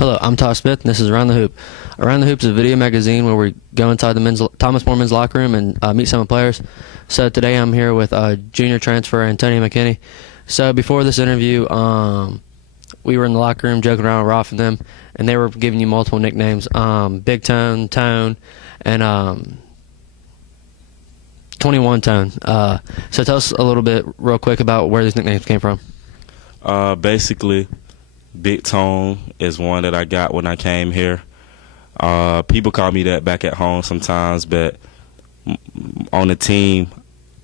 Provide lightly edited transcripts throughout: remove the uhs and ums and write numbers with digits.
Hello, I'm Todd Smith, and this is Around the Hoop. Around the Hoop is a video magazine where we go inside the Thomas More men's locker room and meet some of the players. So today I'm here with junior transfer Antonio McKinney. So before this interview, we were in the locker room joking around with Roth and them, and they were giving you multiple nicknames, Big Tone, Tone, and 21 Tone. So tell us a little bit real quick about where these nicknames came from. Basically, Big Tone is one that I got when I came here. People call me that back at home sometimes, but on the team,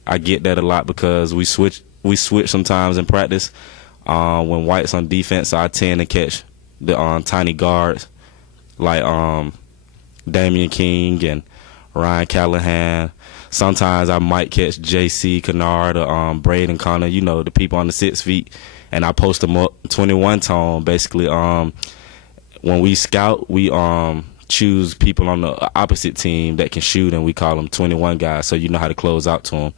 I get that a lot because we switch sometimes in practice. When White's on defense, I tend to catch the tiny guards like Damian King and Ryan Callahan. Sometimes I might catch J.C. Kennard or Braden Connor, the people on the 6 feet, and I post them up 21 Tone. Basically, when we scout, we choose people on the opposite team that can shoot, and we call them 21 guys, so you know how to close out to them.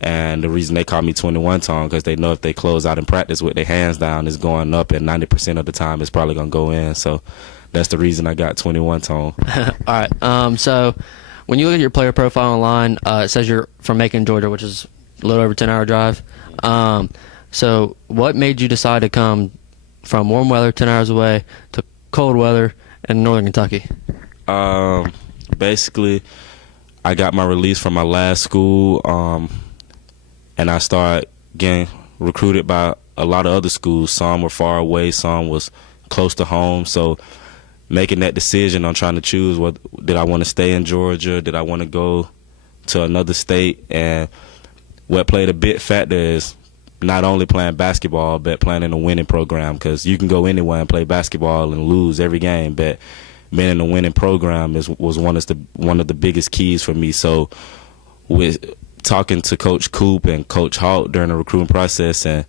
And the reason they call me 21 Tone because they know if they close out in practice with their hands down, it's going up, and 90% of the time it's probably going to go in. So that's the reason I got 21 Tone. All right. So when you look at your player profile online, it says you're from Macon, Georgia, which is a little over 10-hour drive. So what made you decide to come from warm weather, 10 hours away, to cold weather in northern Kentucky? Basically, I got my release from my last school, and I started getting recruited by a lot of other schools. Some were far away, some was close to home. So making that decision on trying to choose, did I want to stay in Georgia? Did I want to go to another state? And what played a big factor is not only playing basketball, but playing in a winning program, because you can go anywhere and play basketball and lose every game, but being in a winning program was one of the biggest keys for me. So with talking to Coach Coop and Coach Halt during the recruiting process, and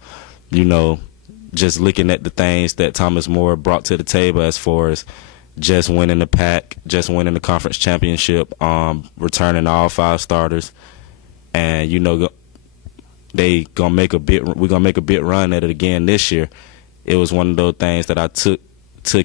just looking at the things that Thomas More brought to the table as far as just winning the pack, just winning the conference championship, returning all 5 starters, and we're gonna make a big run at it again this year. It was one of those things that I took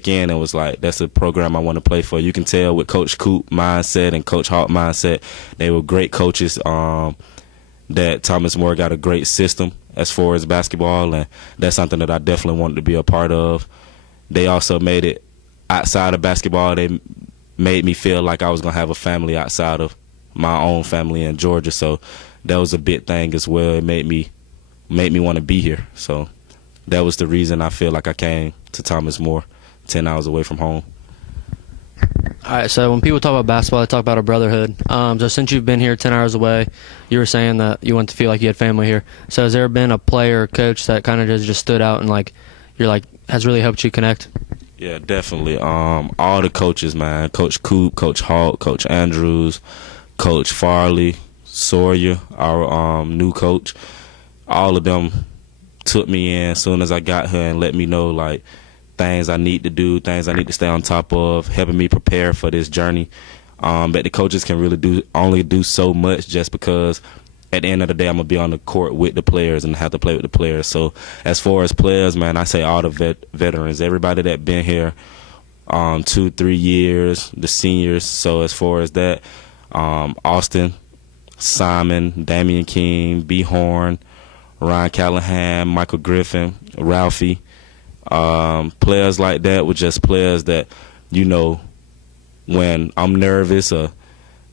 in and was like, that's a program I want to play for. You can tell with Coach Coop mindset and Coach Hart mindset, they were great coaches. That Thomas More got a great system as far as basketball, and that's something that I definitely wanted to be a part of. They also made it outside of basketball. They made me feel like I was gonna have a family outside of my own family in Georgia. So that was a big thing as well. It made me want to be here. So that was the reason I feel like I came to Thomas More, 10 hours away from home. All right, so when people talk about basketball, they talk about a brotherhood. So since you've been here 10 hours away, you were saying that you want to feel like you had family here. So has there been a player or coach that kind of just stood out and has really helped you connect? Yeah, definitely. All the coaches, man. Coach Coop, Coach Halt, Coach Andrews, Coach Farley, Sawyer, our new coach. All of them took me in as soon as I got here and let me know things I need to do, things I need to stay on top of, helping me prepare for this journey. But the coaches can really only do so much, just because at the end of the day I'm going to be on the court with the players and have to play with the players. So as far as players, man, I say all the veterans, everybody that been here 2-3 years, the seniors. So as far as that, Austin, Simon, Damian King, B. Horn, Ryan Callahan, Michael Griffin, Ralphie. Players like that were just players that, when I'm nervous or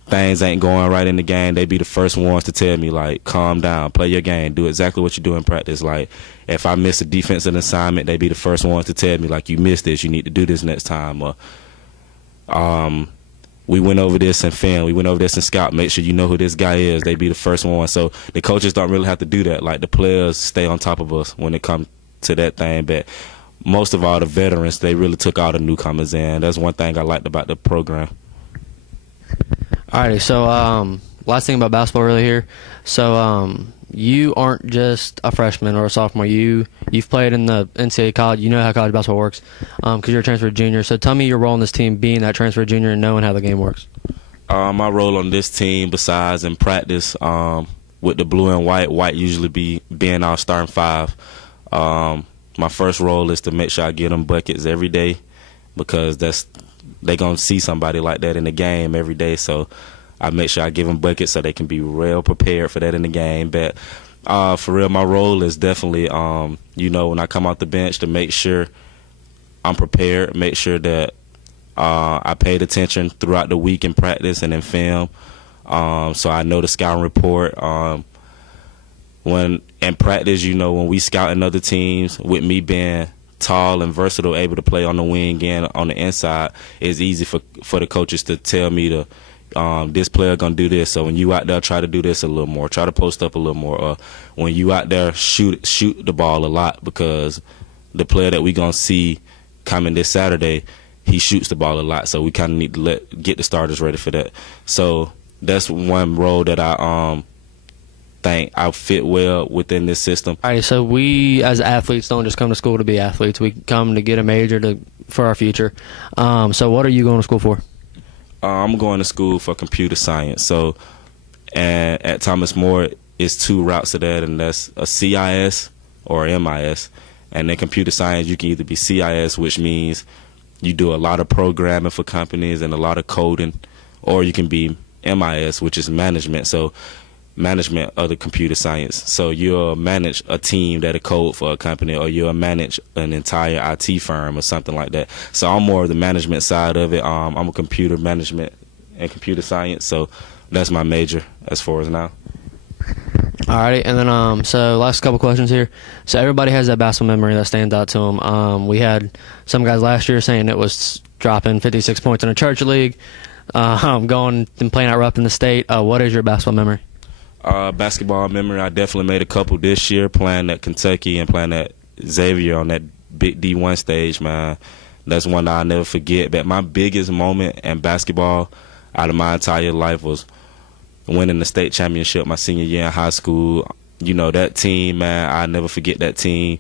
things ain't going right in the game, they be the first ones to tell me, calm down, play your game, do exactly what you do in practice. If I miss a defensive assignment, they be the first ones to tell me, you missed this, you need to do this next time. Or we went over this in film, we went over this in scout, make sure you know who this guy is. They be the first one. So the coaches don't really have to do that. The players stay on top of us when it comes to that thing. But most of all, the veterans, they really took all the newcomers in. That's one thing I liked about the program. Alrighty, so last thing about basketball really here. So you aren't just a freshman or a sophomore. You've played in the NCAA college. You know how college basketball works because you're a transfer junior. So tell me your role in this team, being that transfer junior and knowing how the game works. My role on this team, besides in practice, with the blue and white usually being our starting 5. My first role is to make sure I get them buckets every day. because they gonna see somebody like that in the game every day. So I make sure I give them buckets so they can be real prepared for that in the game. But for real, my role is definitely, when I come off the bench, to make sure I'm prepared, make sure that I paid attention throughout the week in practice and in film. So I know the scouting report. When in practice, when we scouting other teams, with me being tall and versatile, able to play on the wing and on the inside, it's easy for the coaches to tell me to this player gonna do this. So when you out there, try to do this a little more, try to post up a little more. Or when you out there, shoot the ball a lot, because the player that we gonna see coming this Saturday, he shoots the ball a lot. So we kind of need to get the starters ready for that. So that's one role that I think I fit well within this system. All right, so we as athletes don't just come to school to be athletes. We come to get a major for our future. So what are you going to school for? I'm going to school for computer science. So, and at Thomas More, it's 2 routes to that, and that's a CIS or MIS. And in computer science, you can either be CIS, which means you do a lot of programming for companies and a lot of coding, or you can be MIS, which is management. So management of the computer science. So you'll manage a team that'll code for a company, or you'll manage an entire IT firm or something like that. So I'm more of the management side of it. I'm a computer management and computer science, so that's my major as far as now. Alrighty, and then so last couple questions here. So everybody has that basketball memory that stands out to them. We had some guys last year saying it was dropping 56 points in a church league, going and playing out rough in the state. What is your basketball memory? Basketball memory, I definitely made a couple this year, playing at Kentucky and playing at Xavier on that big D1 stage, man. That's one that I'll never forget. But my biggest moment in basketball out of my entire life was winning the state championship my senior year in high school. That team, man, I'll never forget that team.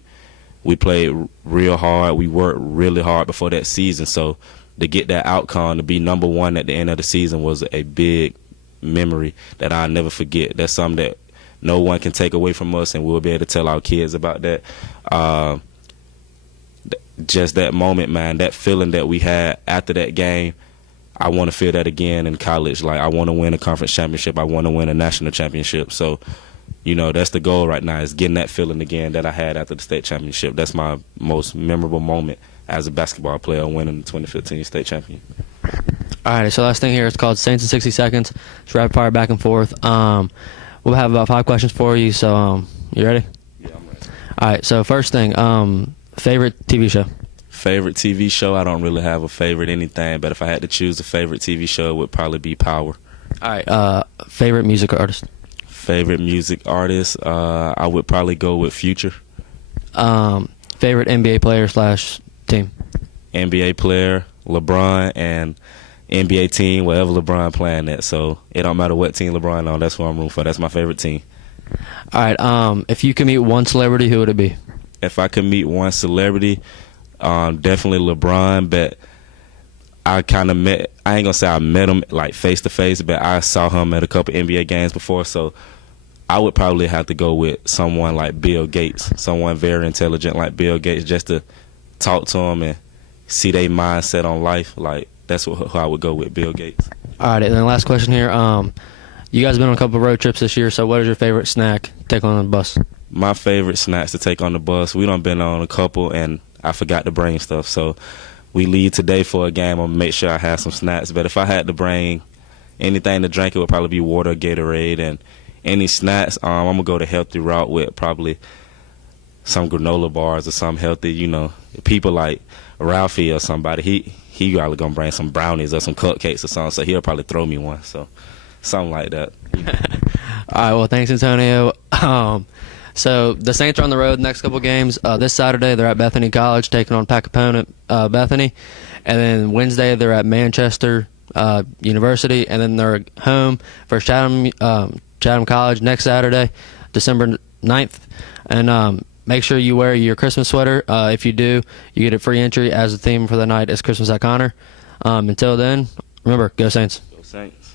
We played real hard. We worked really hard before that season. So to get that outcome, to be number 1 at the end of the season, was a big memory that I'll never forget. That's something that no one can take away from us, and we'll be able to tell our kids about that. Just that moment, man, that feeling that we had after that game, I want to feel that again in college. Like, I want to win a conference championship. I want to win a national championship. So, that's the goal right now, is getting that feeling again that I had after the state championship. That's my most memorable moment as a basketball player, winning the 2015 state champion. All right, so last thing here, it's called Saints in 60 Seconds. It's rapid fire back and forth. We'll have about 5 questions for you, so you ready? Yeah, I'm ready. All right, so first thing, favorite TV show? Favorite TV show? I don't really have a favorite anything, but if I had to choose a favorite TV show, it would probably be Power. All right, favorite music artist? Favorite music artist? I would probably go with Future. Favorite NBA player / team? NBA player, LeBron, and NBA team, wherever LeBron playing at. So it don't matter what team LeBron on, that's who I'm rooting for. That's my favorite team. All right, if you could meet one celebrity, who would it be? If I could meet one celebrity, definitely LeBron, but I ain't gonna say I met him like face to face, but I saw him at a couple NBA games before, so I would probably have to go with someone like Bill Gates, someone very intelligent like Bill Gates, just to talk to him and see their mindset on life. Like, that's who I would go with, Bill Gates. All right, and then last question here. You guys have been on a couple of road trips this year, so what is your favorite snack to take on the bus? My favorite snacks to take on the bus, we done been on a couple, and I forgot to bring stuff. So we leave today for a game. I'm going to make sure I have some snacks. But if I had to bring anything to drink, it would probably be water, Gatorade, and any snacks. I'm going to go the healthy route with probably some granola bars or something healthy. People like Ralphie or somebody, he probably going to bring some brownies or some cupcakes or something, so he'll probably throw me one. So something like that. All right, well, thanks, Antonio. So the Saints are on the road next couple games. This Saturday, they're at Bethany College taking on pack opponent Bethany. And then Wednesday, they're at Manchester University. And then they're home for Chatham College next Saturday, December 9th. And make sure you wear your Christmas sweater. If you do, you get a free entry, as the theme for the night is Christmas at Connor. Until then, remember, go Saints. Go Saints.